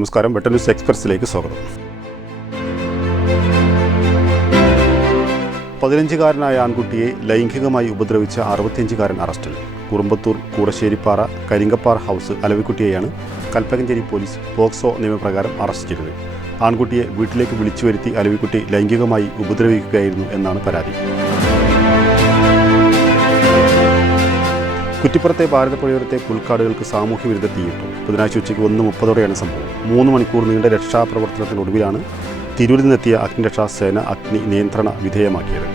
നമസ്കാരം, വെട്ടൻ ന്യൂസ് എക്സ്പ്രസിലേക്ക് സ്വാഗതം. 15-കാരനായ ആൺകുട്ടിയെ ലൈംഗികമായി ഉപദ്രവിച്ച 65-കാരൻ അറസ്റ്റിൽ. കുറുമ്പത്തൂർ കൂടശ്ശേരിപ്പാറ കരിങ്കപ്പാറ ഹൗസ് അലവിക്കുട്ടിയെയാണ് കൽപ്പകഞ്ചേരി പോലീസ് പോക്സോ നിയമപ്രകാരം അറസ്റ്റ് ചെയ്തത്. ആൺകുട്ടിയെ വീട്ടിലേക്ക് വിളിച്ചു വരുത്തി അലവിക്കുട്ടി ലൈംഗികമായി ഉപദ്രവിക്കുകയായിരുന്നു എന്നാണ് പരാതി. കുറ്റിപ്പുറത്തെ ഭാരതപ്പുഴയോരത്തെ പുൽക്കാടുകൾക്ക് സാമൂഹ്യവിരുദ്ധ തീയിട്ടു. ബുധനാഴ്ച ഉച്ചയ്ക്ക് 1:30 സംഭവം. 3 മണിക്കൂർ നീണ്ട രക്ഷാപ്രവർത്തനത്തിനൊടുവിലാണ് തിരൂരിൽ നിന്നെത്തിയ അഗ്നിരക്ഷാസേന അഗ്നി നിയന്ത്രണ വിധേയമാക്കിയത്.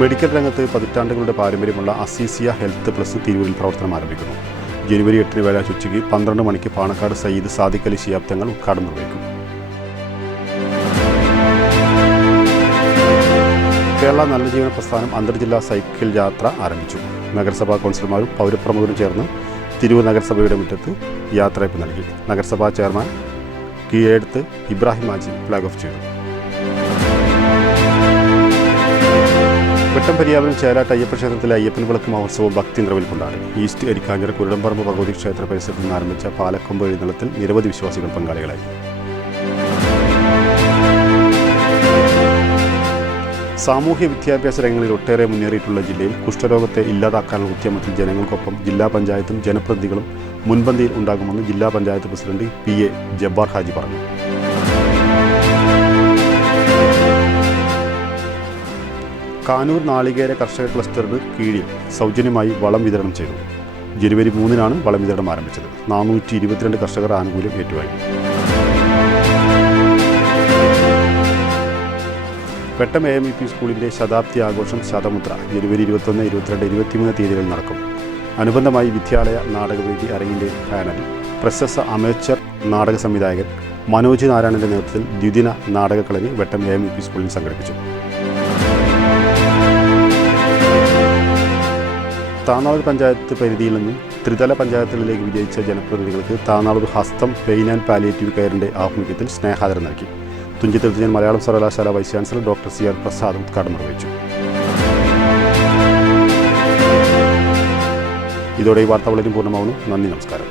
മെഡിക്കൽ രംഗത്ത് പതിറ്റാണ്ടുകളുടെ പാരമ്പര്യമുള്ള അസീസിയ ഹെൽത്ത് പ്ലസ് തിരൂരിൽ പ്രവർത്തനം ആരംഭിക്കുന്നു. ജനുവരി 8 വ്യാഴാഴ്ച ഉച്ചയ്ക്ക് 12 മണിക്ക് പാണക്കാട് സയ്യിദ് സാദിഖ് അലി ശിഹാബ് തങ്ങൾ ഉദ്ഘാടനം നിർവഹിക്കും. കേരള നല്ല ജീവന പ്രസ്ഥാനം അന്തർജില്ലാ സൈക്കിൾ യാത്ര ആരംഭിച്ചു. നഗരസഭാ കൗൺസിലർമാരും പൗരപ്രമുഖരും ചേർന്ന് തിരൂർ നഗരസഭയുടെ മുറ്റത്ത് യാത്രയപ്പ് നൽകി. നഗരസഭാ ചെയർമാൻ കീഴെടുത്ത് ഇബ്രാഹിം ഹാജി ഫ്ലാഗ് ഓഫ് ചെയ്തു. വെട്ടംപര്യാവനം ചേലാട്ട് അയ്യപ്പ ക്ഷേത്രത്തിലെ അയ്യപ്പൻ വിളക്ക് മഹോത്സവം ഭക്തി നിറവിൽ കൊണ്ടാടി. ഈസ്റ്റ് അരിക്കാഞ്ചിറ കുരുടംപറമ്പ് ഭഗവതി ക്ഷേത്ര പരിസരത്ത് നിന്ന് ആരംഭിച്ച പാലക്കൊമ്പ് എഴുന്നള്ളത്തിൽ നിരവധി വിശ്വാസികൾ പങ്കാളികളായി. സാമൂഹ്യ വിദ്യാഭ്യാസ രംഗങ്ങളിൽ ഒട്ടേറെ മുന്നേറിയിട്ടുള്ള ജില്ലയിൽ കുഷ്ഠരോഗത്തെ ഇല്ലാതാക്കാനുള്ള ഉദ്യമത്തിൽ ജനങ്ങൾക്കൊപ്പം ജില്ലാ പഞ്ചായത്തും ജനപ്രതിനിധികളും മുൻപന്തിയിൽ ഉണ്ടാകുമെന്ന് ജില്ലാ പഞ്ചായത്ത് പ്രസിഡന്റ് PA ജബ്ബാർ ഹാജി പറഞ്ഞു. കാനൂർ നാളികേര കർഷക ക്ലസ്റ്ററിന് കീഴിൽ സൗജന്യമായി വളം വിതരണം ചെയ്തു. ജനുവരി 3 വളം വിതരണം ആരംഭിച്ചത്. 422 കർഷകർ ആനുകൂല്യം ഏറ്റുവാങ്ങി. വെട്ടം AMEP സ്കൂളിൻ്റെ ശതാബ്ദി ആഘോഷം ശതമുദ്ര ജനുവരി 21, 22, 23 തീയതികളിൽ നടക്കും. അനുബന്ധമായി വിദ്യാലയ നാടകവേദി അരങ്ങിൻ്റെ പാനലിൽ പ്രശസ്ത അമേച്ചർ നാടക സംവിധായകൻ മനോജ് നാരായണൻ്റെ നേതൃത്വത്തിൽ ദ്വിദിന നാടകക്കളരി വെട്ടം AMEP സ്കൂളിൽ സംഘടിപ്പിച്ചു. താനാളൂർ പഞ്ചായത്ത് പരിധിയിൽ നിന്നും ത്രിതല പഞ്ചായത്തുകളിലേക്ക് വിജയിച്ച ജനപ്രതിനിധികൾക്ക് Thanalur Hastham pain and palliative കെയറിൻ്റെ ആഭിമുഖ്യത്തിൽ സ്നേഹാദരം നൽകി. തുഞ്ചത്ത് എഴുത്തച്ഛൻ മലയാളം സർവകലാശാല vice chancellor doctor CR Prasad ഉദ്ഘാടനം നിർവഹിച്ചു. ഇതോടെ ഈ വാർത്ത വളരെ പൂർണ്ണമാവുന്നു. നന്ദി, നമസ്കാരം.